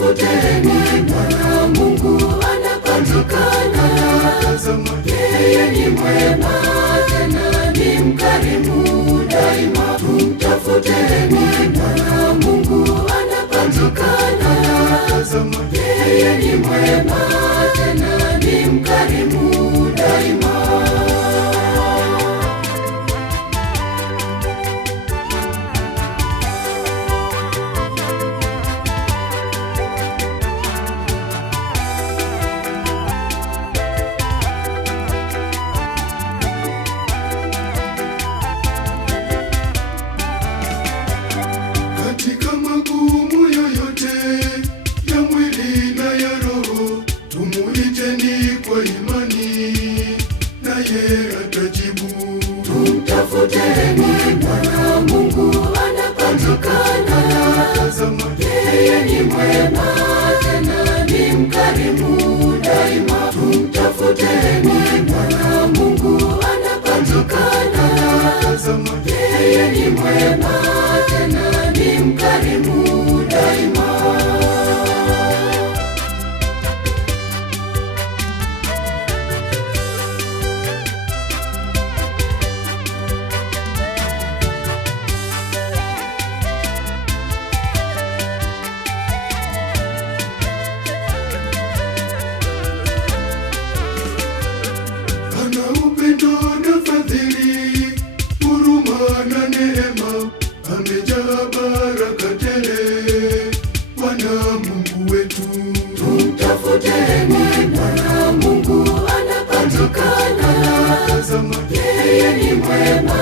Tumtafuteni Bwana, Mungu anapatikana. Yeye ni mwema tena ni mkarimu daima. Tumtafuteni Bwana, Mungu anapatikana. Yeye ni mwema tena ni mkarimu daima. Katika magumu yoyote ya mwili na ya roho, tumuiteni kwa imani, naye atajibu. Tumtafuteni Bwana, Mungu anapatikana. Yeye ni mwema tena ni mkarimu daima. Tumtafuteni Bwana, Mungu anapatikana. Yeye ni mwema tena ni mkarimu daima. Ana upendo na fadhili, huruma na neema, amejaa baraka tele, Bwana Mungu wetu. Tumtafuteni Bwana, Mungu anapatikana. Yeye ni mwema